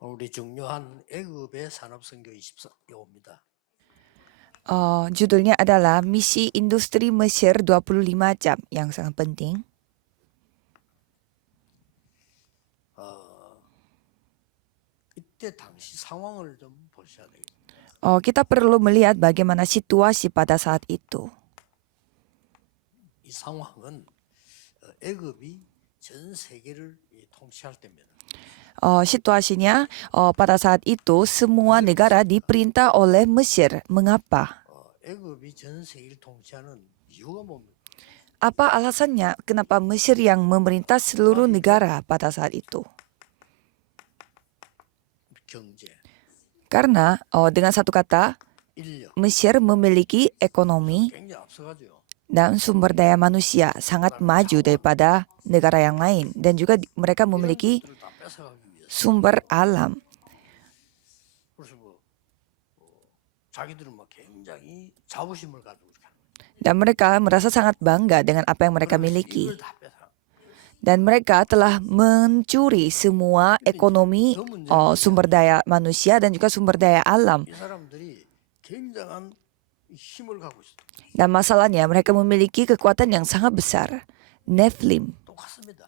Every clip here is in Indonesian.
우리 중요한 애굽의 산업선교 24옵니다. Judulnya adalah Misi Industri Mesir 25 jam yang sangat penting. 이때 당시 상황을 좀 보셔야 되겠습니다. Kita perlu melihat bagaimana situasi pada saat itu. 이 상황은 애굽이 전 세계를 통치할 때입니다. Situasinya pada saat itu semua negara diperintah oleh Mesir. Mengapa? 애굽이 전 세계를 통치하는 이유가 뭡니까? Apa alasannya kenapa Mesir yang memerintah seluruh negara pada saat itu? 경제, Karena dengan satu kata, 인력, Mesir memiliki ekonomi 굉장히 앞서가죠. dan sumber daya manusia sangat maju daripada negara yang lain. Dan juga mereka memiliki 이런 것들을 다 뺏어가기 위해서. sumber alam. 그래서 자기들은 막 굉장히 자부심을 가지고 이렇게 하는 거예요. Dan mereka merasa sangat bangga dengan apa yang mereka 그러면서 miliki. 이걸 다 뺏어가. Dan mereka telah mencuri semua ekonomi, sumber daya manusia dan juga sumber daya alam. 이 사람들이 굉장한 힘을 갖고 있어요. Dan masalahnya mereka memiliki kekuatan yang sangat besar. Nephilim. 똑같습니다.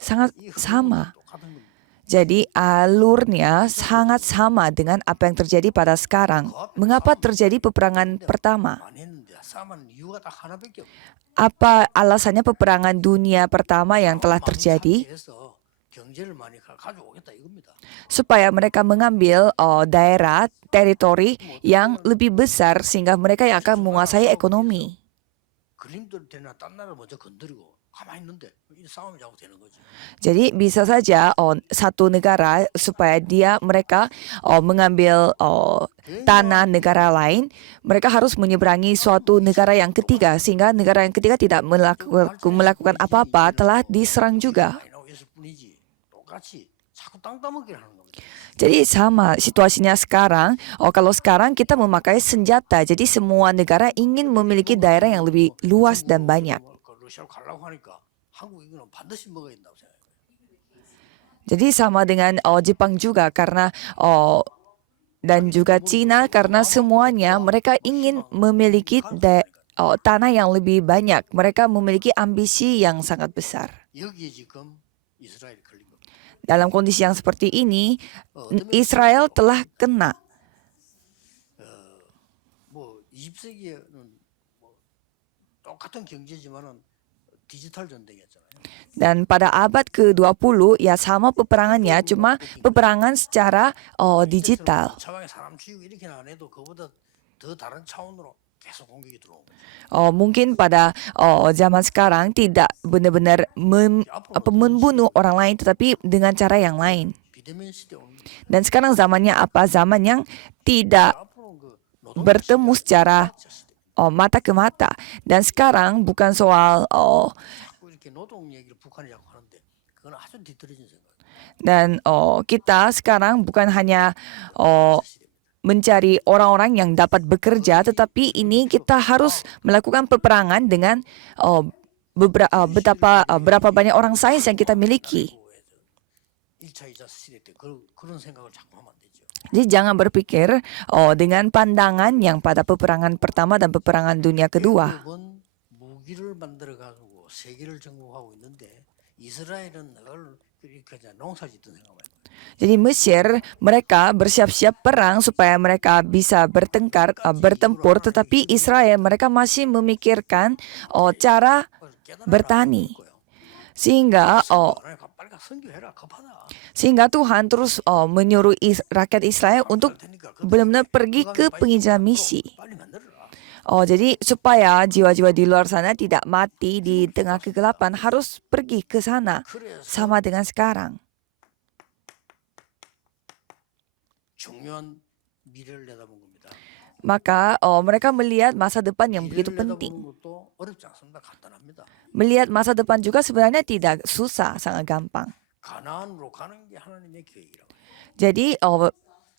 Sangat 이 sama. 흐름은 똑같은 겁니다. Jadi alurnya sangat sama dengan apa yang terjadi pada sekarang. Mengapa terjadi peperangan pertama? 많이 했는데 싸움하는 이유가 딱 하나밖에 없어요. Apa alasannya peperangan dunia pertama yang telah terjadi? 차지해서 경제를 많이 가져오겠다 이겁니다. Supaya mereka mengambil daerah, teritori yang lebih besar sehingga mereka yang akan menguasai ekonomi. 그림들 되나 딴 나라를 먼저 건드리고 가만히 있는데 이 싸움이 자꾸 되는 거지. Jadi bisa saja satu negara supaya mereka mengambil tanah negara lain, mereka harus menyeberangi suatu negara yang ketiga sehingga negara yang ketiga tidak melakukan apa-apa telah diserang juga. 많이 나오고 있을 뿐이지 똑같이 자꾸 땅 따먹기를 하는 겁니다. Jadi sama situasinya sekarang. Kalau sekarang kita memakai senjata, jadi semua negara ingin memiliki daerah yang lebih luas dan banyak. 러시아로 가려고 하니까 한국 이거는 반드시 먹어야 된다고 생각해요. Jadi sama dengan Jepang juga karena dan juga Cina karena semuanya mereka ingin memiliki tanah yang lebih banyak. Mereka memiliki ambisi yang sangat besar. 여기에 지금 이스라엘이 걸린 겁니다. Dalam kondisi yang seperti ini, Israel telah kena. 뭐 20세기에는 뭐 똑같은 경제지만은 디지털 전쟁이었잖아요. Dan pada abad ke-20 ya sama peperangannya, cuma peperangan secara digital. 차방에 사람 죽이고 이렇게는 안 해도 그보다 더 다른 차원으로 계속 공격이 들어오고. Mungkin pada zaman sekarang tidak benar-benar membunuh orang lain, tetapi dengan cara yang lain. 비대면 시대 오는 거죠. Dan sekarang zamannya apa? Zaman yang tidak 앞으로는 그 bertemu secara mata ke mata. Dan sekarang bukan soal 자꾸 이렇게 노동 얘기를 북한이 자꾸 하는데 그건 아주 뒤떨어진 생각이에요. dan kita sekarang bukan hanya mencari orang-orang yang dapat bekerja, tetapi ini kita harus melakukan peperangan dengan berapa banyak orang sains yang kita miliki. 1차, 2차 시대 때 그런 생각을 자꾸 하면 안 되죠. Jadi jangan berpikir dengan pandangan yang pada peperangan pertama dan peperangan dunia kedua. 애굽은 무기를 만들어 가지고 세계를 정복하고 있는데 이스라엘은 그걸 이렇게 농사짓던 생각만 해요. Jadi Mesir mereka bersiap-siap perang supaya mereka bisa bertempur, tetapi Israel mereka masih memikirkan cara bertani. Sehingga 빨리 선교해라 급하다. sehingga Tuhan terus menyuruh rakyat Israel untuk benar-benar pergi ke penginjilan misi. 빨리 만들어라. Jadi supaya jiwa-jiwa di luar sana tidak mati di tengah kegelapan harus pergi ke sana sama dengan sekarang. 중요한 미래를 내다본 겁니다. Maka mereka melihat masa depan yang begitu 미래를 penting. 내다보는 것도 어렵지 않습니다. 간단합니다. Melihat masa depan juga sebenarnya tidak susah, sangat gampang. 가나안으로 가는 게 하나님의 계획이라고. Jadi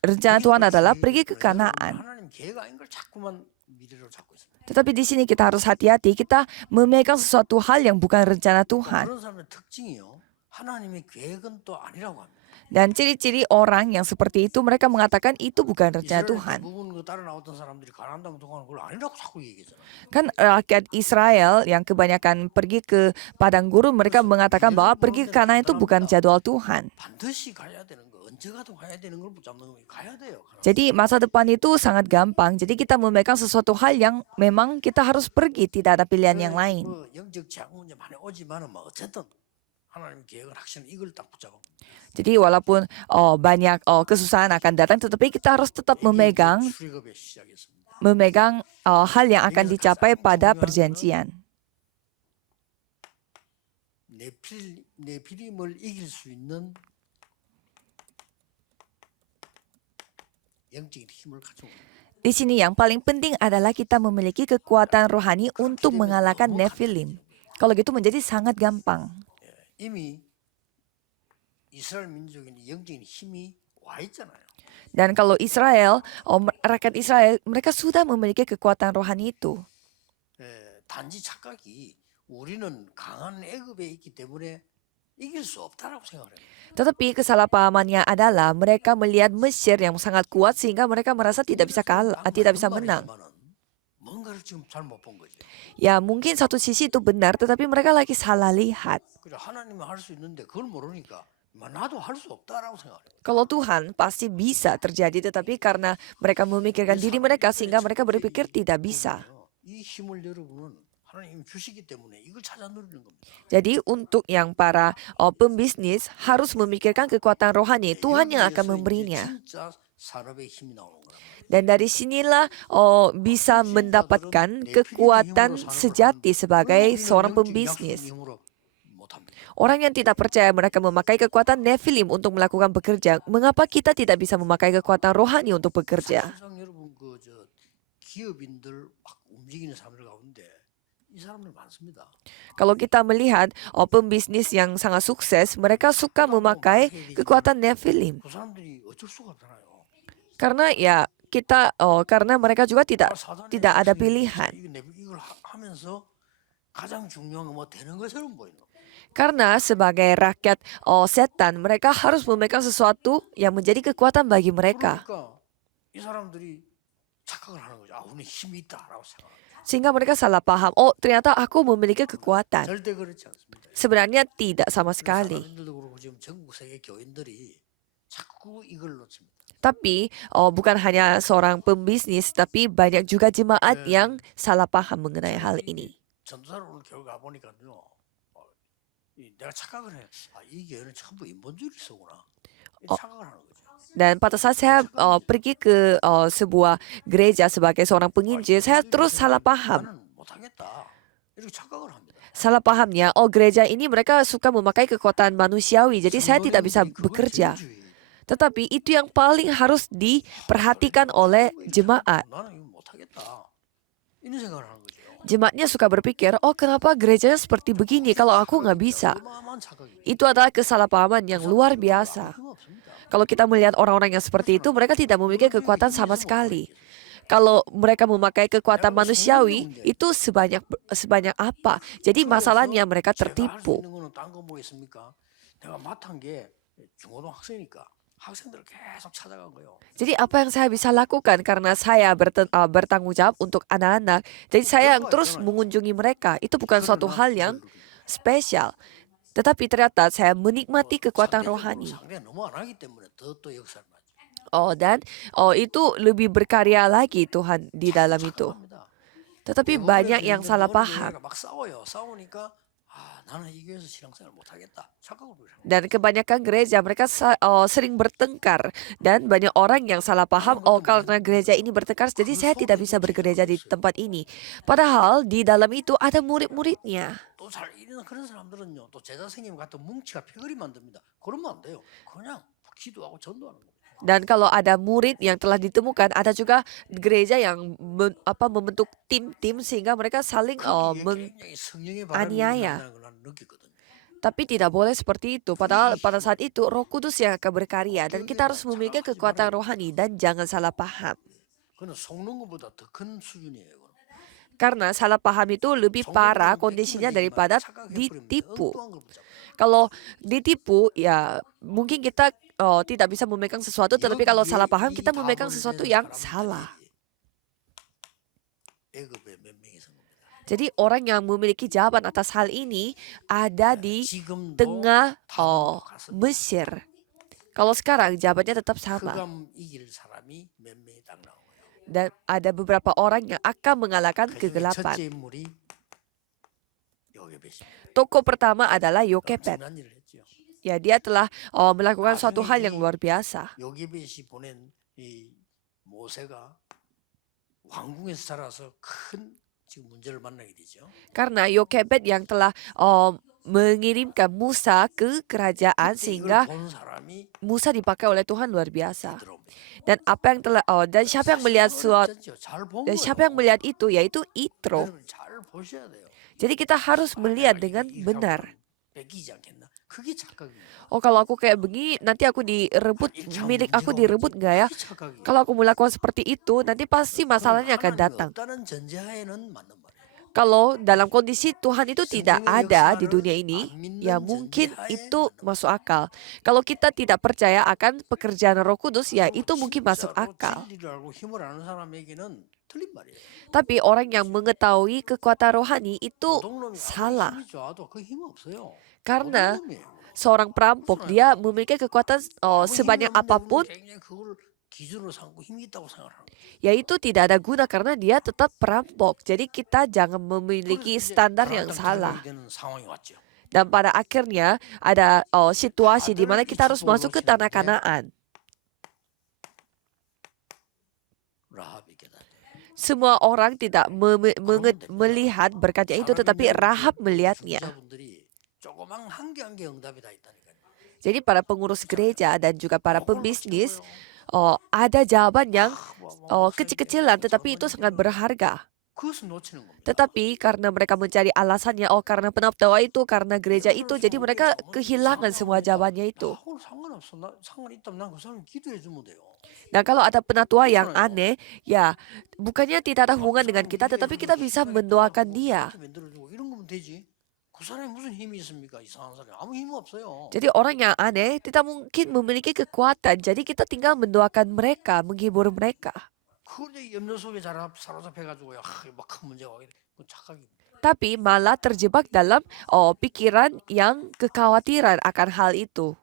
rencana Tuhan adalah pergi ke Kanaan. 하나님 계획 아닌 걸 자꾸만 미래로 잡고 있습니다. Tetapi di sini kita harus hati-hati, kita memegang sesuatu hal yang bukan rencana Tuhan. 그런 사람의 특징이요. 하나님의 계획은 또 아니라고 합니다. Dan ciri-ciri orang yang seperti itu mereka mengatakan itu bukan rencana 이스라엘 Tuhan. 대부분 그 따라 나왔던 사람들이 가나안 땅 동안 그걸 아니라고 자꾸 얘기했잖아요. Kan rakyat Israel yang kebanyakan pergi ke padang gurun mereka mengatakan bahwa pergi ke Kanaan itu bukan jadwal Tuhan. 반드시 가야 되는 거, 언제 가도 가야 되는 걸 붙잡는 거 가야 돼요. Jadi masa depan itu sangat gampang. Jadi kita memegang sesuatu hal yang memang kita harus pergi, tidak ada pilihan yang lain. 뭐 영적 제약 문제 많이 오지만은 뭐 어쨌든 하나님 계획은 확실히 이걸 딱 붙잡아. Jadi walaupun banyak kesusahan akan datang, tetapi kita harus tetap memegang 출애굽의 시작이었습니다. hal yang akan dicapai pada perjanjian. 네피림을 이길 수 있는 영적인 힘을 가지고. Di sini yang paling penting adalah kita memiliki kekuatan rohani untuk mengalahkan Nephilim. Kalau gitu menjadi sangat gampang. 이미 이스라엘 민족의 영적인 힘이 와 있잖아요. Dan kalau Israel, rakyat Israel, mereka sudah memiliki kekuatan rohani itu. 단지 착각이 우리는 강한 애굽에 있기 때문에 이길 수 없다라고 생각을 해요. Tetapi kesalahpahamannya adalah mereka melihat Mesir yang sangat kuat sehingga mereka merasa tidak bisa kalah, tidak bisa menang. 뭔가를 지금 잘못 본 거죠. Ya mungkin satu sisi itu benar, tetapi mereka lagi salah lihat. 그래 하나님은 할 수 있는데 그걸 모르니까 나도 할 수 없다라고 생각해요. Kalau Tuhan pasti bisa terjadi, tetapi karena mereka memikirkan diri mereka sehingga mereka berpikir tidak bisa. 이 힘을 여러분은 하나님이 주시기 때문에 이걸 찾아 누리는 겁니다. Jadi untuk yang para pembisnis harus memikirkan kekuatan rohani, Tuhan yang akan memberinya. 진짜 산업의 힘이 나오는 거란 말이에요. Dan dari sinilah bisa mendapatkan kekuatan sejati sebagai seorang pembisnis. Orang yang tidak percaya mereka memakai kekuatan Nephilim untuk melakukan bekerja. Mengapa kita tidak bisa memakai kekuatan rohani untuk bekerja? 항상 여러분 그저 기업인들 막 움직이는 사람들 가운데 이 사람들 많습니다. Kalau kita melihat pembisnis yang sangat sukses, mereka suka memakai kekuatan Nephilim. 그 사람들이 어쩔 수가 없잖아요. Karena ya kita karena mereka juga tidak ada pilihan. 이걸 하면서 가장 중요한 건 뭐 되는 것처럼 보이는 거. Karena sebagai rakyat setan, mereka harus memegang sesuatu yang menjadi kekuatan bagi mereka. 그러니까 이 사람들이 착각을 하는 거죠. 아, 우리 힘이 있다라고 생각. Sehingga mereka salah paham. Oh, ternyata aku memiliki kekuatan. 절대 그렇지 않습니다. Sebenarnya tidak sama sekali. 사람들도 그렇고 지금 전국 세계 교인들이 자꾸 이걸 놓칩니다. Tapi bukan hanya seorang pembisnis, tapi banyak juga jemaat yang salah paham mengenai hal ini. 전도사로 오늘 교회 가 보니까요. 내가 착각을 해. 아, 이 교회는 전부 인본주의를 쓰구나. 착각을 하는 거죠. Dan pada saat saya pergi ke sebuah gereja sebagai seorang penginjil, saya terus salah paham. 나는 못하겠다. 이렇게 착각을 합니다. Salah pahamnya, gereja ini mereka suka memakai kekuatan manusiawi, jadi saya tidak bisa bekerja. Tetapi itu yang paling harus diperhatikan oleh jemaat. 나는 이거 못하겠다. 이런 생각을 하는 거죠. Jemaatnya suka berpikir, oh kenapa gerejanya seperti begini kalau aku nggak bisa. 어마어마한 착각이에요. Itu adalah kesalahpahaman yang luar biasa. 없습니다. Kalau kita melihat orang-orang yang seperti itu, mereka tidak memiliki kekuatan sama sekali. Kalau mereka memakai kekuatan manusiawi, itu sebanyak apa? Jadi masalahnya mereka tertipu. 딴거 뭐 있습니까? 내가 맡은 게 중고등 학생이니까 학생들을 계속 찾아간 거예요. Jadi apa yang saya bisa lakukan karena saya bertanggung jawab untuk anak-anak. Jadi saya yang terus mengunjungi mereka. Itu bukan suatu hal yang spesial. Tetapi ternyata saya menikmati kekuatan rohani. 상대가 너무 안 하기 때문에 더 역사를 맞죠. Dan itu lebih berkarya lagi Tuhan di dalam itu. 착각합니다. Tetapi banyak yang salah paham. 막 싸워요. 싸우니까 아, 나는 이 교회에서 신앙생활 못 하겠다. 착각을 해요. Dan kebanyakan gereja mereka sering bertengkar. Dan banyak orang yang salah paham, karena gereja ini bertengkar, jadi saya tidak bisa bergereja di tempat ini. Padahal di dalam itu ada murid-muridnya. 또 잘 이르는 그런 사람들은요. 또 제자 선생님 같은 뭉치가 패거리 만듭니다. 그러면 안 돼요. 그냥 기도하고 전도하는 겁니다. Dan kalau ada murid yang telah ditemukan, ada juga gereja yang membentuk tim-tim sehingga mereka saling 굉장히 성령의 바람이 aniaya. 일어난다는 걸 나는 느꼈거든요. Tapi tidak boleh seperti itu. Padahal pada saat itu Roh Kudus yang akan berkarya dan kita harus memiliki kekuatan rohani dan jangan salah paham. 그는 속는 것보다 더 큰 수준이에요. 그건. Karena salah paham itu lebih parah kondisinya daripada ditipu. Kalau ditipu ya mungkin kita tidak bisa memegang sesuatu, tetapi kalau salah paham kita memegang sesuatu yang salah. 애굽에 몇 명이 선 겁니다. Jadi orang yang memiliki jawaban atas hal ini ada di 지금도 tengah 파라오로 갔습니다. Mesir. Kalau sekarang jawabannya tetap sama. 흑암 이길 사람이 몇 명이 딱 나오고요. Dan ada beberapa orang yang akan mengalahkan 그중에 kegelapan. 첫째 인물이 요게벳입니다. Tokoh pertama adalah Yokebed. 엄청난 일을 했죠. Ya, dia telah melakukan suatu hal yang luar biasa. 요게벳이 보낸 이 모세가 왕궁에서 자라서 큰 지금 문제를 만나게 되죠. Karena Yokebed yang telah mengirimkan Musa ke kerajaan 그때 sehingga 이걸 본 사람이 Musa dipakai oleh Tuhan luar biasa. 들어옵니다. Dan apa yang telah dan siapa yang melihat suatu 잘본 dan 거예요. siapa yang melihat itu yaitu Itro. 여러분 잘 보셔야 돼요. Jadi kita harus melihat dengan benar. 뺏기지 않겠나? 그게 착각이에요. Oh, kalau aku kayak begini nanti aku direbut, milik aku direbut nggak ya? 그게 착각이에요. Kalau aku melakukan seperti itu nanti pasti masalahnya akan 하나님이 datang. 없다는 전제하에는 맞는 말이에요. Kalau dalam kondisi Tuhan itu tidak ada di dunia ini, ya mungkin itu masuk akal. Kalau kita tidak percaya akan pekerjaan Roh Kudus, ya itu mungkin masuk 진짜로 akal. 진리를 알고 힘을 아는 사람에게는 틀린 말이에요. Tapi orang yang mengetahui kekuatan rohani itu 도둑놈이 아무리 salah. 힘이 좋아도 그 힘 없어요. Karena 도둑놈이에요. seorang perampok dia memiliki kekuatan 아무 힘이 sebanyak 없는데 apapun, 우리는 굉장히 그걸 기준으로 삼고 힘이 있다고 생각하는 거예요. yaitu tidak ada guna karena dia tetap perampok. Jadi kita jangan memiliki standar yang salah. 되는 상황이 왔죠. Dan pada akhirnya ada situasi di mana kita harus masuk ke tanah Kanaan. 라합이 깨닫죠. Semua orang tidak melihat berkatnya itu, tetapi Rahab melihatnya. 중직자분들이 조그만 한 개 한 개 응답이 다 있다니까요. Jadi para pengurus gereja dan juga para pembisnis ada jawaban yang kecil-kecilan, tetapi itu sangat berharga. 그것을 놓치는 겁니다. Tetapi karena mereka mencari alasannya, karena penaptawa itu, karena gereja itu, jadi mereka kehilangan semua jawabannya itu. 하고는 상관없어. 상관 있다면 난 그 사람 기도해 주면 돼요. Nah, kalau ada penatua yang aneh, ya bukannya tidak ada hubungan dengan kita, tetapi kita bisa mendoakan dia. 만들어주고 이런 거면 되지. 그 사람이 무슨 힘이 있습니까? 이상한 사람이 아무 힘 없어요. Jadi orang yang aneh tidak mungkin memiliki kekuatan. Jadi kita tinggal mendoakan mereka, menghibur mereka. 그걸 이제 염려 속에 사로잡혀가지고 막큰 문제가 오게 돼. 그건 착각입니다. Tapi malah terjebak dalam pikiran yang kekhawatiran akan hal itu.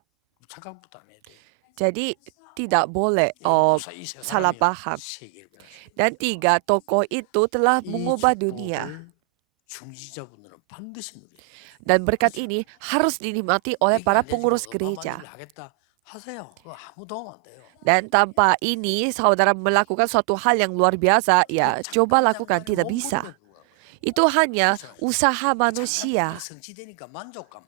착각부터 안 해야 돼. Jadi tidak boleh 이 세 salah 사람이 paham. 세계를 변화시켰어요. Dan 3 tokoh itu telah 이 mengubah dunia. 축복을 중지자분들은 반드시 누려요. Dan berkat ini harus dinikmati oleh para pengurus gereja. 하겠다 하세요. 그거 아무 도움 안 돼요. Dan tanpa ini saudara melakukan suatu hal yang luar biasa, ya coba lakukan, tidak bisa. Itu hanya usaha manusia. 성취되니까 만족감.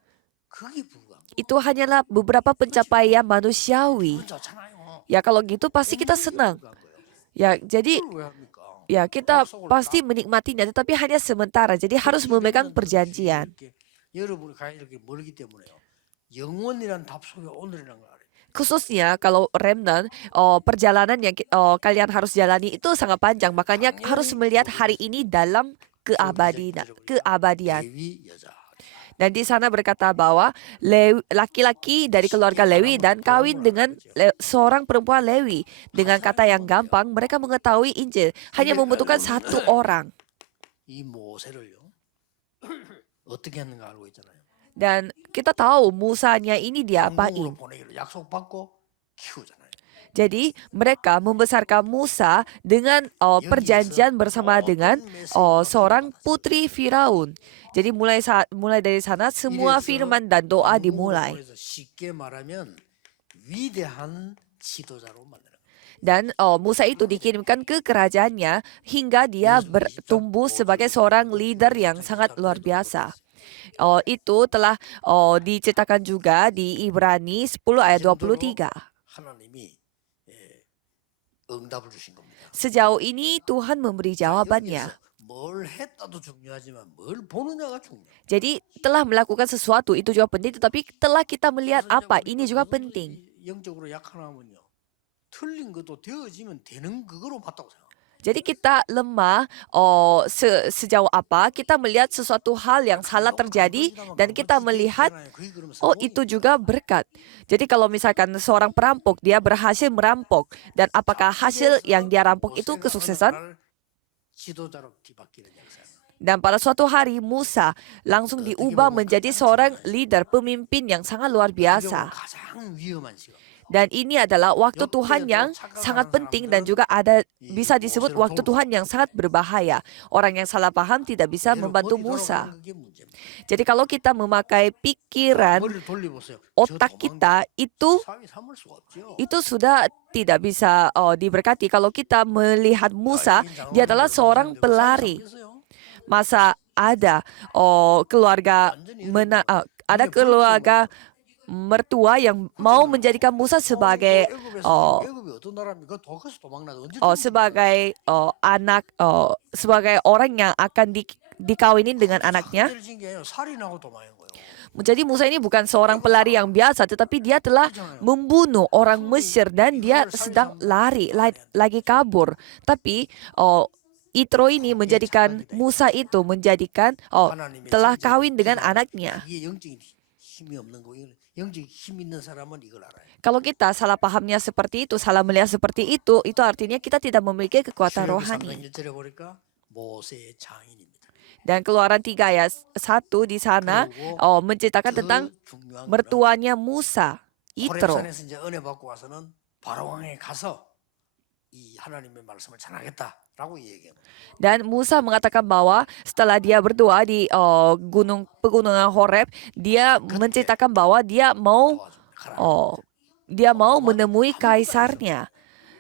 그게 불가한 거예요. Itu hanyalah beberapa pencapaian manusiawi. 그건 좋잖아요. Ya kalau gitu pasti kita senang. 불가한 거예요. Ya jadi 그걸 왜 합니까? ya kita pasti menikmatinya, tetapi hanya sementara. Jadi harus memegang perjanjian. 여러분이 가 이렇게 멀기 때문에요. 영원이란 답 속에 오늘이란 걸 알아요. Khususnya kalau remnant, perjalanan yang kalian harus jalani itu sangat panjang. Makanya harus melihat hari ini dalam keabadian. 레위 여자. Dan di sana berkata bahwa laki-laki dari keluarga Lewi dan kawin dengan seorang perempuan Lewi. Dengan kata yang gampang, mereka mengetahui Injil. Hanya membutuhkan satu orang. 이 모세를요. 어떻게 했는가 알고 있잖아요. Dan kita tahu Musanya ini diapain. 왕궁으로 보내기로 약속받고 키우잖아요. Jadi mereka membesarkan Musa dengan perjanjian bersama dengan seorang putri Firaun. Jadi mulai dari sana semua firman dan doa dimulai. 그래서 쉽게 말하면 위대한 지도자로 만드는 거예요. Dan Musa itu dikirimkan ke kerajaannya hingga dia bertumbuh sebagai seorang leader yang sangat luar biasa. Itu telah diceritakan juga di Ibrani 10 ayat 23. 하나님이 응답을 주신 겁니다. Sejauh ini Tuhan memberi jawabannya. 여기에서 뭘 했다도 중요하지만 뭘 보느냐가 중요해요. Jadi telah melakukan sesuatu itu juga penting, tetapi telah kita melihat apa ini juga penting. 영적으로 약하면요. 틀린 것도 되어지면 되는 그거로 맞다고 생각해요. Jadi kita lemah sejauh apa kita melihat sesuatu hal yang salah terjadi dan kita melihat oh itu juga berkat. Jadi kalau misalkan seorang perampok dia berhasil merampok dan apakah hasil yang dia rampok itu kesuksesan? 지도자로 뒤바뀌는 역사. Dan pada suatu hari Musa langsung diubah menjadi seorang leader, pemimpin yang sangat luar 어떻게 보면 biasa. 가장 위험한 시간. Dan ini adalah waktu Tuhan yang sangat penting dan juga ada bisa disebut waktu Tuhan yang sangat berbahaya. Orang yang salah paham tidak bisa 얘를 membantu 머리 Musa. 돌아가는 그게 문제입니다. Jadi kalau kita memakai pikiran 머리를 돌려보세요. otak kita 사위 삼을 수가 없죠. itu sudah tidak bisa diberkati. Kalau kita melihat Musa, dia adalah seorang pelari. Masa ada keluarga ada keluarga mertua yang mau menjadikan Musa sebagai 애굽이 어떤 나라입니까? 더 커서 도망나서 언제 sebagai anak sebagai orang yang akan dikawinin dengan anaknya. 살인하고 도망한 거예요. Jadi Musa ini bukan seorang pelari yang biasa, tetapi dia telah membunuh orang Mesir dan dia sedang lagi kabur. Tapi Yitro ini menjadikan Musa itu telah kawin dengan anaknya. 이게 영적인 힘이 없는 거예요. 영적 힘 있는 사람은 이걸 알아요. Kalau kita salah pahamnya seperti itu, salah melihat seperti itu artinya kita tidak memiliki kekuatan rohani. 1절에 보니까 모세의 장인입니다. Dan Keluaran 3 ayat 1 di sana menceritakan tentang mertuanya Musa, Yitro. 호렙산에서 이제 은혜 받고 와서는 바로왕에 가서 이 하나님의 말씀을 전하겠다라고 얘기합니다. Dan Musa mengatakan bahwa setelah dia berdoa di pegunungan Horeb, dia menceritakan bahwa dia mau menemui kaisarnya.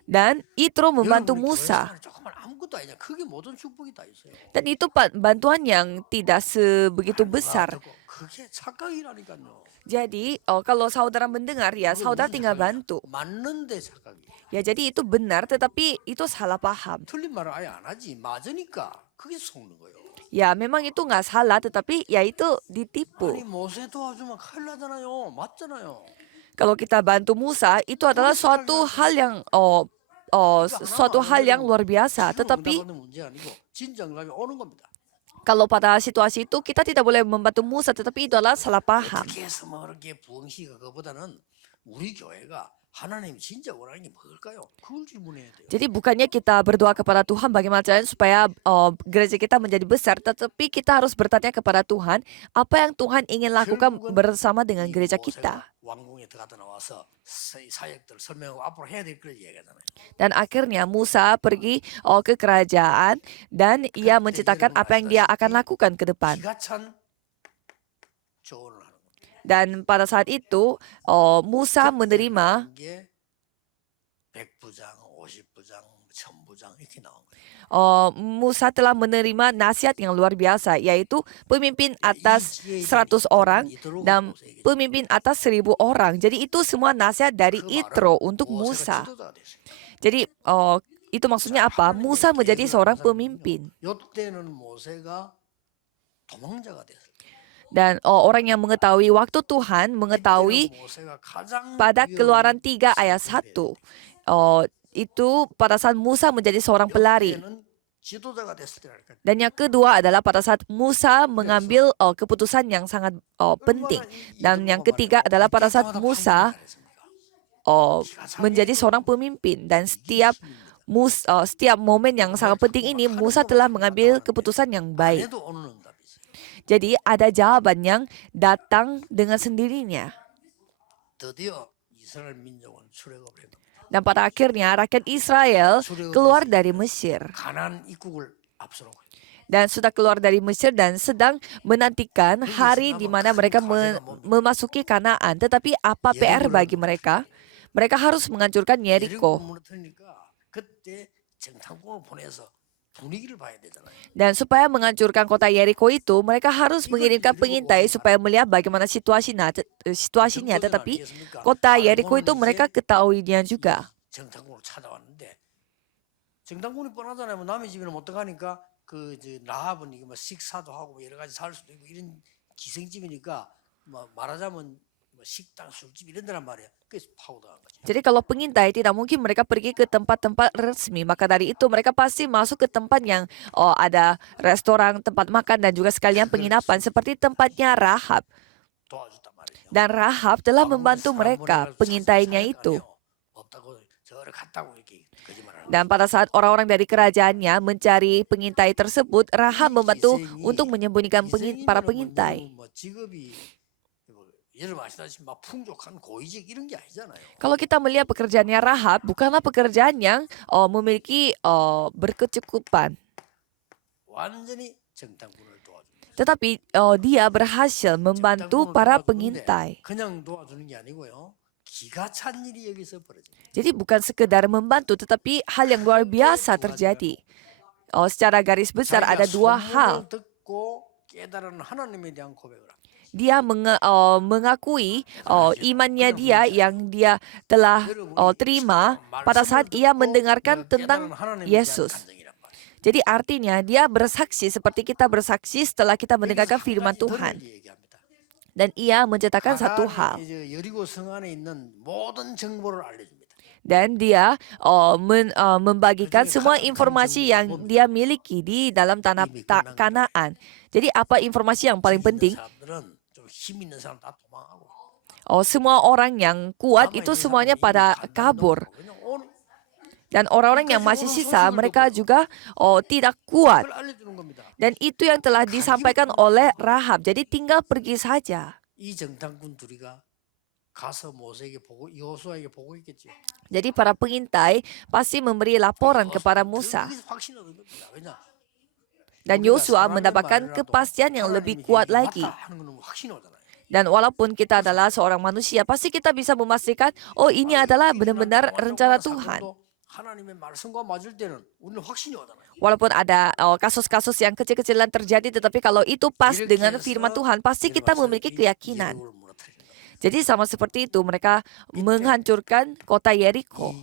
Dan Yitro membantu Musa. 조금만 아무것도 아니냐. 그게 모든 축복이 다 있어요. Dan itu bantuan yang tidak sebegitu besar. 그게 착각이라니까요. Jadi kalau saudara mendengar ya saudara tinggal bantu. 맞는데 착각이. Ya jadi itu benar tetapi itu salah paham. 틀린 말을 아예 안 하지. 맞으니까 그게 속는 거예요. Ya memang itu nggak salah tetapi ya itu ditipu. 아니 모세 도와주면 큰일 나잖아요. 맞잖아요. Kalau kita bantu Musa itu adalah suatu hal yang luar biasa. Tetapi 문제 아니고 진정감이 오는 겁니다. kalau pada situasi itu kita tidak boleh membantu Musa tetapi itu adalah salah paham. 어떻게 해서 뭐 그렇게 부흥시가 그거보다는 우리 교회가 하나님이 진짜 원하는 게 뭘까요? 그걸 질문해야 돼요. Jadi bukannya kita berdoa kepada Tuhan bagaimana caranya supaya gereja kita menjadi besar, tetapi kita harus bertanya kepada Tuhan apa yang Tuhan ingin lakukan bersama dengan gereja kita. 왕궁에 들어갔다 나와서 사역들 설명하고 앞으로 해야 될 걸 얘기하잖아요. Dan akhirnya Musa pergi ke kerajaan dan ia menceritakan apa yang dia akan lakukan ke depan. 기가 찬 조언을 하는 겁니다. Dan pada saat itu Musa menerima 게 100부장, 50부장, 1000부장 이렇게 나온 거예요. Musa telah menerima nasihat yang luar biasa, yaitu pemimpin atas 100 orang dan pemimpin atas 1000 orang. Jadi itu semua nasihat dari Yitro untuk Musa. Jadi itu maksudnya apa? Musa menjadi seorang pemimpin. 이때는 모세가 도망자가 됐어요. Dan orang yang mengetahui waktu Tuhan mengetahui pada Keluaran 3 ayat 1. Itu pada saat Musa menjadi seorang pelari. Dan yang kedua adalah pada saat Musa mengambil keputusan yang sangat penting. Dan yang ketiga adalah pada saat Musa menjadi seorang pemimpin. Dan setiap momen yang sangat penting ini Musa telah mengambil keputusan yang baik. Jadi ada jawaban yang datang dengan sendirinya. Dan pada akhirnya rakyat Israel keluar dari Mesir. Dan sudah keluar dari Mesir dan sedang menantikan hari di mana mereka memasuki Kanaan. Tetapi apa PR bagi mereka? Mereka harus menghancurkan Yeriko. Dan supaya menghancurkan kota Yeriko itu, mereka harus mengirimkan pengintai supaya melihat bagaimana situasinya. Tetapi kota Yeriko itu mereka ketahuinya juga. 정탐꾼이 뻔하잖아요. 남의 집에는 못 들어가니까 라합은 이게 뭐 식사도 하고 여러 가지 살 수도 있고 이런 기생집이니까 뭐 말하자면 뭐 식당, 술집 이런 데란 말이에요. 그래서 파고당한 거죠. Jadi kalau pengintai tidak mungkin mereka pergi ke tempat-tempat resmi, maka dari itu mereka pasti masuk ke tempat yang ada restoran, tempat makan dan juga sekalian penginapan seperti tempatnya Rahab. 도와줬단 말이죠. Dan Rahab telah 아무리 membantu 사람 mereka, 보내가지고 pengintainya 찾아갈 거 itu. 아니에요. 없다고 저를 갔다고 이렇게 거짓말하는 Dan pada saat orang-orang dari kerajaannya mencari pengintai tersebut, Rahab membantu untuk menyembunyikan para pengintai. 뭐 직업이 뭐 여러분 아시다시피 막 풍족한 고위직 이런 게 아니잖아요. Kalau kita melihat pekerjaannya Rahab, bukanlah pekerjaan yang memiliki berkecukupan. 완전히 정탐꾼을 도와줍니다. Tetapi dia berhasil membantu 정탐꾼을 para 도와주는데 pengintai. 그냥 도와주는 게 아니고요. 기가 찬 일이 여기서 벌어집니다. Jadi bukan sekedar membantu, tetapi hal yang luar biasa terjadi. Secara garis besar ada dua hal. 소문을 듣고 깨달은 하나님에 대한 고백을 합니다. Dia mengakui imannya dia yang dia telah terima pada saat ia mendengarkan tentang Yesus. Jadi artinya dia bersaksi seperti kita bersaksi setelah kita mendengarkan firman Tuhan. Dan ia menceritakan satu hal. 여리고 성 안에 있는 모든 정보를 알려줍니다. Dan dia membagikan semua informasi yang dia miliki di dalam tanah Kanaan. Jadi apa informasi yang paling penting? 사람들은 좀 힘 있는 사람 다 도망하고. Semua orang yang kuat itu semuanya pada kabur. Dan orang-orang yang masih sisa mereka juga tidak kuat. 그걸 알려주는 겁니다. Dan itu yang telah disampaikan oleh Rahab. Jadi tinggal pergi saja. 이 정탐꾼 둘이가 가서 모세에게 보고 여호수아에게 보고 있겠죠. Jadi para pengintai pasti memberi laporan kepada Musa. 여기서 확신을 얻는 겁니다. 왜냐? Dan Yosua mendapatkan kepastian yang lebih kuat lagi. 하는 거는 확신이 오잖아요. Dan walaupun kita adalah seorang manusia, pasti kita bisa memastikan, ini adalah benar-benar rencana Tuhan. 하나님의 말씀과 맞을 때는 우리는 확신이 오잖아요. Walaupun ada kasus-kasus yang kecil-kecilan terjadi, tetapi kalau itu pas dengan firman Tuhan, pasti kita memiliki keyakinan. Jadi sama seperti itu, mereka menghancurkan kota Yeriko.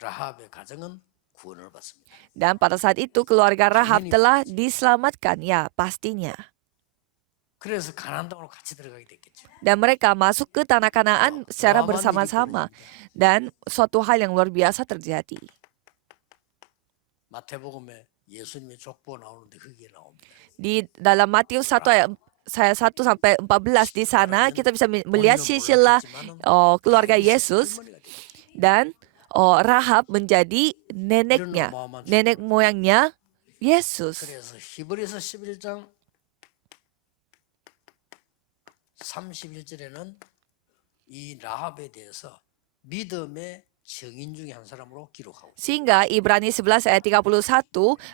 라합의 가정은 구원을 받습니다. Dan pada saat itu keluarga Rahab telah diselamatkan, ya pastinya. 그래서 가나안 땅으로 같이 들어가게 됐겠죠. Dan mereka masuk ke tanah Kanaan secara bersama-sama. Dan suatu hal yang luar biasa terjadi. 마태복음에 예수님의 족보 나오는데 거기에 나옵니다. Di dalam Matius 1 ayat 1 sampai 14 di sana kita bisa melihat silsilah keluarga Yesus dan Rahab menjadi neneknya, nenek moyangnya Yesus. 그래서 히브리서 11장 31절에는 이 라합에 대해서 믿음의 증인 중에 한 사람으로 기록하고 Sehingga Ibrani 11 ayat 31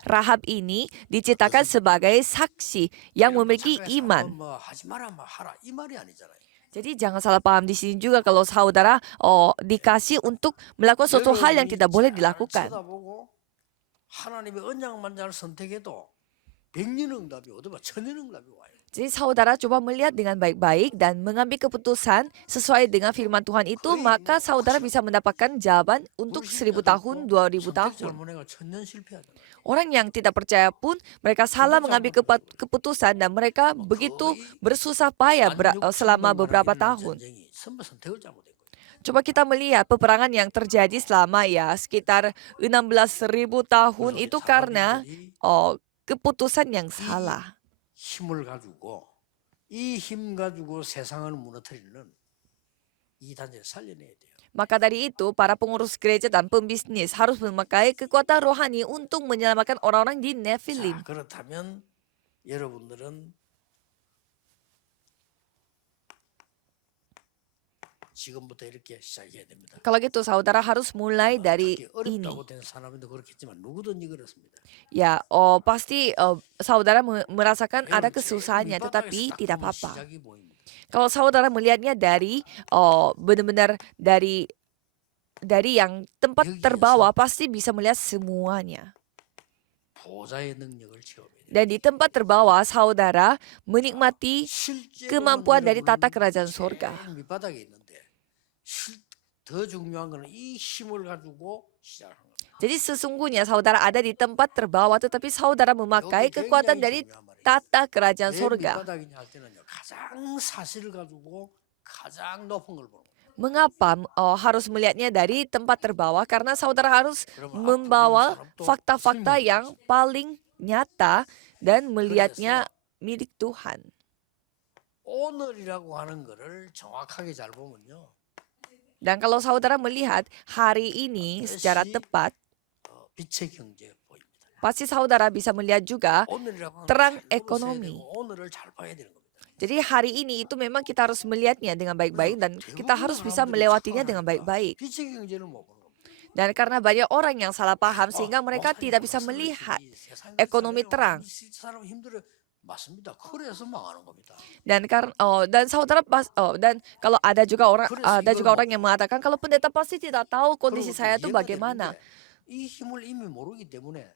Rahab ini diceritakan sebagai saksi yang memiliki iman. 뭐 하지 마라 뭐 하라 이 말이 아니잖아요. Jadi jangan salah paham di sini juga kalau saudara dikasih untuk melakukan suatu hal yang tidak boleh dilakukan. 쳐다보고 하나님의 언약만장을 선택해도 백년응답이 오더만 천년응답이 와요. Jadi saudara coba melihat dengan baik-baik dan mengambil keputusan sesuai dengan firman Tuhan itu, maka saudara bisa mendapatkan jawaban untuk 1000 tahun, 2000 tahun. 잘못해가 천년 실패하잖아요. Orang yang tidak percaya pun mereka salah mengambil keputusan dan mereka begitu bersusah payah selama beberapa tahun. 전쟁이 선거 선택을 잘못한 거예요. Coba kita melihat peperangan yang terjadi selama sekitar 16.000 tahun itu karena keputusan yang salah. 힘을 가지고 이 힘 가지고 세상을 무너뜨리는 이 단체를 살려내야 돼요. Maka dari itu, para pengurus gereja dan pembisnis harus memakai kekuatan rohani untuk menyelamatkan orang-orang di Nephilim. 자, 그렇다면 여러분들은 지금부터 이렇게 시작해야 됩니다. Kalau gitu, saudara harus mulai dari 특히 ini. 어렵다고 된 사람도 그렇겠지만 누구든지 그렇습니다. Ya, pasti saudara merasakan ada kesusahannya, tetapi tidak apa-apa. 시작이 보입니다. Kalau saudara melihatnya dari benar-benar dari yang tempat terbawah, pasti bisa melihat semuanya. 보좌의 능력을 체험해야 돼요. Dan di tempat terbawah, saudara menikmati 실제로는 kemampuan dari tata 여러분은 kerajaan surga. 제일 밑바닥에 있는데 더 중요한 거는 이 힘을 가지고 시작하는 거예요. Jadi sesungguhnya saudara ada di tempat terbawah, tetapi saudara memakai kekuatan dari tata kerajaan 왜 surga. 밑바닥이냐 할 때는요. 가장 사실을 가지고 가장 높은 걸 보는 거예요. Mengapa harus melihatnya dari tempat terbawah? Karena saudara harus 그러면 앞으로 이 membawa 사람도 fakta-fakta 설명해 yang 주겠어요. paling nyata dan melihatnya 그래서 milik Tuhan. 오늘이라고 하는 거를 정확하게 잘 보면요. Dan kalau saudara melihat hari ini secara 반드시 tepat, 빛의 경제 보입니다. pasti saudara bisa melihat juga 오늘이라고 하는 terang 잘 눌러서야 ekonomi. 되고 오늘을 잘 봐야 되는 겁니다. Jadi hari ini itu memang kita harus melihatnya dengan baik-baik dan kita 대부분의 harus bisa 사람들이 melewatinya 착각을 dengan 하니까 baik-baik. 빛의 경제를 못 보는 겁니다. Dan karena banyak orang yang salah paham sehingga mereka 목사님 tidak bisa 그래서 melihat 그렇지. 세상이 ekonomi 그렇잖아요. terang. 이 사람 힘들어. 맞습니다. 그래서 망하는 겁니다. Dan dan saudara dan kalau ada juga 그래서 이걸 orang 못 yang mengatakan kalau pendeta pasti tidak tahu kondisi 그리고 또 saya itu 이해가 bagaimana. 되는데 이 힘을 이미 모르기 때문에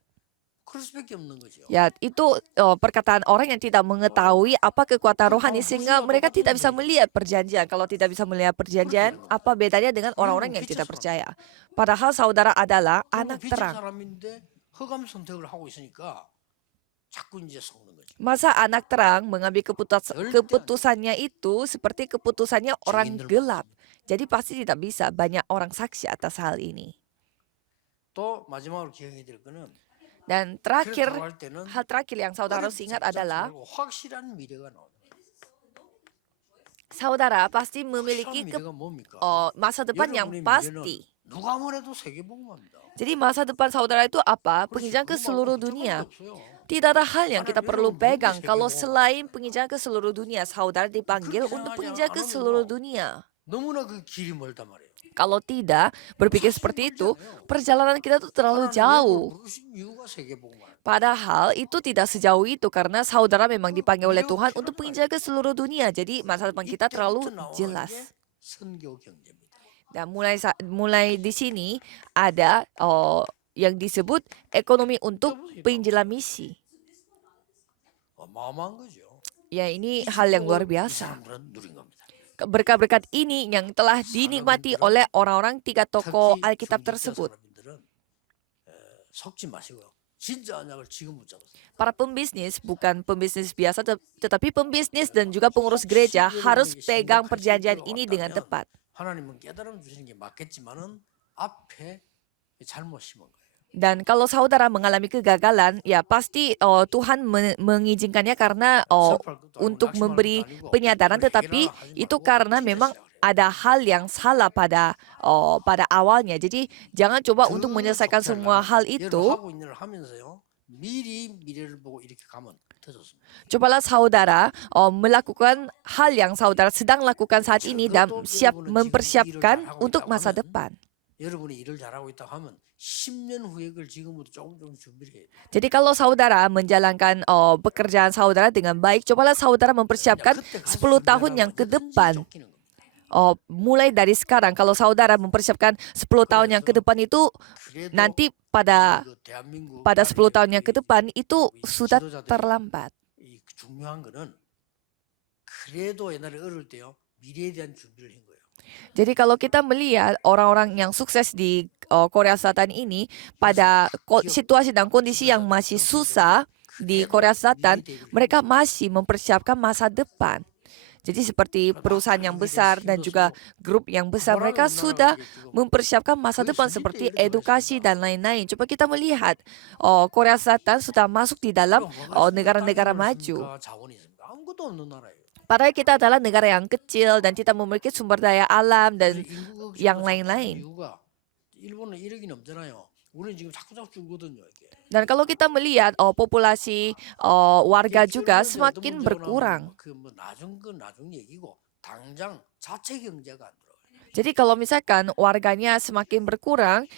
그럴 수밖에 없는 거죠. Ya, itu perkataan orang yang tidak mengetahui apa kekuatan rohani sehingga mereka tidak bisa melihat perjanjian. Kalau tidak bisa melihat perjanjian, apa bedanya dengan orang-orang yang tidak percaya? Padahal saudara adalah 그리고 anak 빛의 terang. 사람인데 허감 선택을 하고 있으니까 자꾸 이제 속는 거죠. Masa anak terang mengambil keputusannya itu seperti keputusannya orang 증인들 gelap. 많습니다. Jadi pasti tidak bisa banyak orang saksi atas hal ini. 또 마지막으로 기억해야 될 거는 Dan 그렇게 할 때는 hal terakhir yang saudara harus ingat adalah 확실한 미래가 나옵니다. saudara pasti 확실한 memiliki 미래가 뭡니까? masa depan yang 여러분의 pasti. 미래는 누가 뭐래도 세계복음화입니다. Jadi masa depan saudara itu apa? 그렇지, Penginjalan ke 그거 seluruh 말고 dunia. 붙잡을 게 없어요. Tidak ada hal yang kita perlu 여러분, pegang 모든 kalau 세계복음. selain penginjalan ke seluruh dunia. Saudara dipanggil 그렇게 untuk 생각하지 penginjalan ke 않으면 seluruh dunia. 너무나 그 길이 멀단 말이에요. Kalau tidak berpikir seperti itu, perjalanan kita tuh terlalu 하나님 jauh. 외국을 부르신 이유가 세계복음화. Padahal itu tidak sejauh itu karena saudara memang dipanggil oleh Tuhan untuk penginjalan ke seluruh dunia. Jadi masa depan kita terlalu 이때부터 나오는 jelas. 게 선교 경제입니다. Dan mulai di sini ada yang disebut ekonomi untuk penginjilan misi. 어마어마한 거죠. Ya ini hal yang luar 이 biasa. 사람들은 누린 겁니다. Berkat-berkat ini yang telah dinikmati oleh orang-orang tiga tokoh 특히 Alkitab 중직자 tersebut. 사람들은 속지 마시고요. 진짜 언약을 지금 붙잡으세요. Para pembisnis, bukan pembisnis biasa, tetapi pembisnis dan juga pengurus gereja harus pegang perjanjian ini dengan tepat. 하나님은 깨달음 주시는 게 맞겠지만은 앞에 잘못 심은 거예요. Dan kalau saudara mengalami kegagalan, ya pasti Tuhan mengizinkannya karena untuk memberi penyadaran, tetapi itu karena memang ada hal yang salah pada awalnya. Jadi jangan coba untuk menyelesaikan semua hal itu. 하고 있는 일 하면서요. 미리 미래를 보고 이렇게 가면 더 좋습니다. Cobalah saudara melakukan hal yang saudara sedang lakukan saat ini dan siap mempersiapkan untuk masa depan. 여러분이 일을 잘하고 있다 하면 10년 후에 그걸 지금부터 조금 준비를 해야 돼요. Jadi kalau saudara menjalankan pekerjaan saudara dengan baik, cobalah saudara mempersiapkan 10 tahun yang ke depan. Mulai dari sekarang, kalau saudara mempersiapkan 10 tahun yang ke depan itu, nanti pada 10 tahun yang ke depan itu sudah terlambat. 이 중요한 거는 그래도 옛날에 어릴 때요 미래에 대한 준비를 한 거예요. Jadi kalau kita melihat orang-orang yang sukses di Korea Selatan ini pada situasi dan kondisi yang masih susah di Korea Selatan, mereka masih mempersiapkan masa depan. Jadi seperti perusahaan yang besar dan juga grup yang besar, mereka sudah mempersiapkan masa depan seperti edukasi dan lain-lain. Coba kita melihat Korea Selatan sudah masuk di dalam negara-negara maju. 아무것도 없는 나라예요. Padahal kita adalah negara yang kecil dan tidak memiliki sumber daya alam dan yang lain-lain. 이유가 일본은 1억이 넘잖아요. 우리는 지금 자꾸 줄거든요. 이게. Dan kalau kita melihat populasi warga juga semakin berkurang. 그뭐 나중 건 나중 얘기고 당장 자체 경제가 안 들어가요. Jadi kalau misalkan warganya semakin berkurang,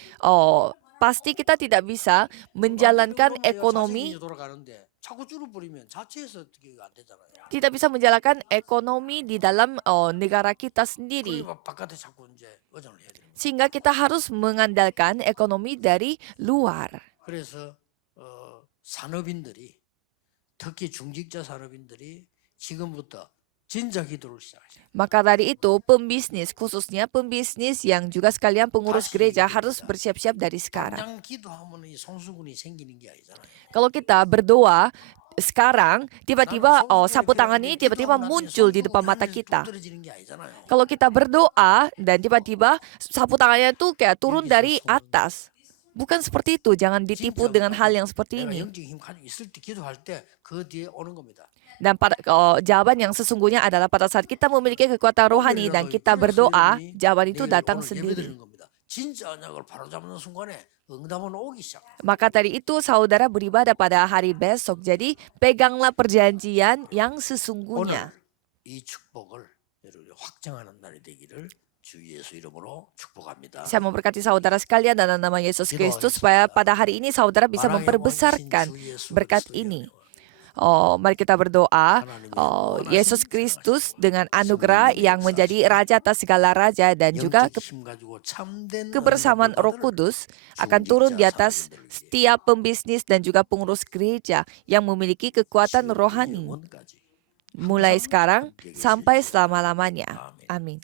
pasti kita tidak bisa menjalankan ekonomi, 자체 돌아가는데 자꾸 줄어버리면 자체에서 어떻게 안 되잖아요. tidak bisa menjalankan ekonomi di dalam negara kita sendiri. 그리고 바깥에 자꾸 이제 의존을 해야 됩니다. Sehingga kita harus mengandalkan ekonomi dari luar. 그래서 산업인들이 특히 중직자 산업인들이 지금부터 진짜 기도를 시작하셔요. Maka dari itu, pembisnis, khususnya pembisnis yang juga sekalian pengurus gereja harus bersiap-siap dari sekarang. 당장 기도하면 이 송수군이 생기는 게 아니잖아요. Kalau kita berdoa, sekarang tiba-tiba sapu tangan ini tiba-tiba muncul di depan mata kita. Kalau kita berdoa dan tiba-tiba sapu tangannya itu kayak turun dari atas. Bukan seperti itu. Jangan ditipu dengan hal yang seperti 내가 ini. 영적인 힘 가지고 있을 때 기도할 때 그 뒤에 오는 겁니다. Dan jawaban yang sesungguhnya adalah pada saat kita memiliki kekuatan rohani dan kita berdoa, jawaban itu datang sendiri. 진짜 언약을 바로잡는 순간에 응답은 오기 시작. Maka tadi itu saudara beribadah pada hari besok. Jadi peganglah perjanjian yang 오늘 sesungguhnya. 이 축복을 여러분이 확정하는 날이 되기를 주 예수 이름으로 축복합니다. Saya memberkati saudara sekalian dalam nama Yesus Kristus supaya pada hari ini saudara bisa memperbesarkan berkat ini. Mari kita berdoa. Yesus Kristus dengan anugerah yang menjadi Raja atas segala raja dan juga kebersamaan Roh Kudus akan turun di atas setiap pembisnis dan juga pengurus gereja yang memiliki kekuatan rohani. Mulai sekarang sampai selama-lamanya. Amin.